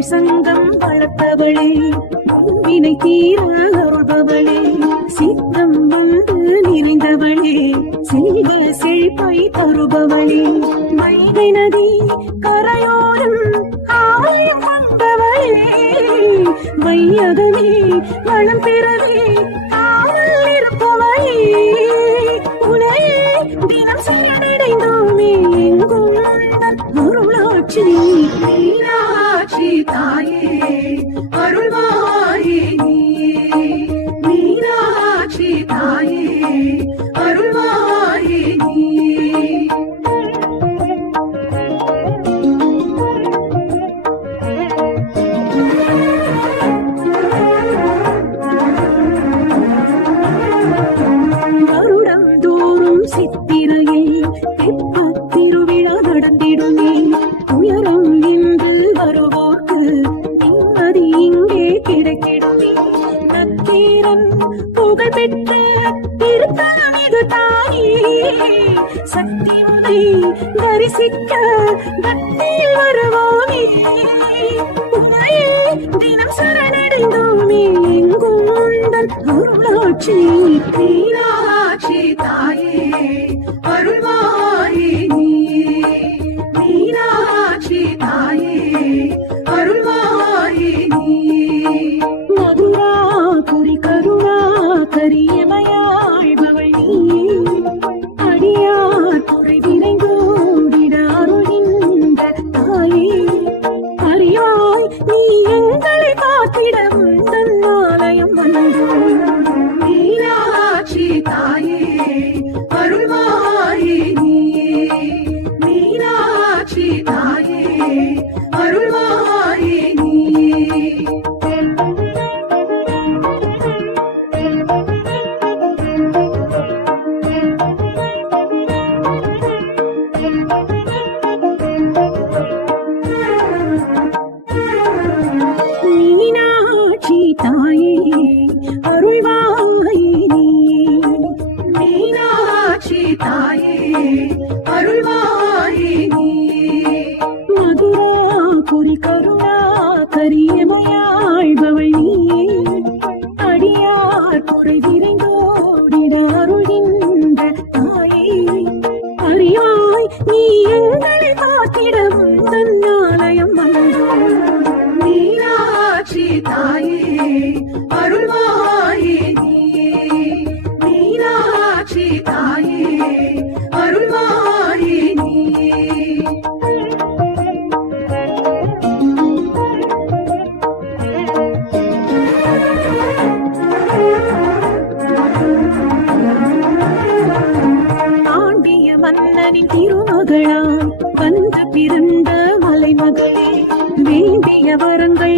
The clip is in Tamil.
சங்கம் வளர்த்தவளே வினை தீர அருள்பவளே சித்தம் வந்து நிறைந்தவளே செல்வ செழிப்பை தருபவளே. மைனை நதி கரையோரம் வையதனே மனம் பிறவே காவல் இருப்பவை உனையே தினம் சீரடைந்தோமே எங்கும் உந்தன் அருளாட்சி சித்திரையில் தெப்ப திருவிழா நடந்திடுமே. உயரம் இன்று வருவோர்க்கு நிம்மதி இங்கே கிடைக்கிடுமே. நக்கீரன் புகழ் பெற்ற திருத்தலம் தாயே சக்தி உனை தரிசிக்க பக்தியில் வருவோமே. உனையே தினம் சரணடைந்தோமே. எங்கும் உந்தன் அருளாட்சி மீனாட்சி கரியமையாழ்பவள் தாயே அருள்வாயே மதுரா குறி கருணா கரியமையாழ்பவள் நீயே அடியார் குறை விரைந்தோடிட அருள்கின்ற தாயே அறியாய் நீ எங்களை காத்திட கண்ணனின் மன்னனின் வந்து பிறந்த மலைமகளே வேண்டிய வரங்கள்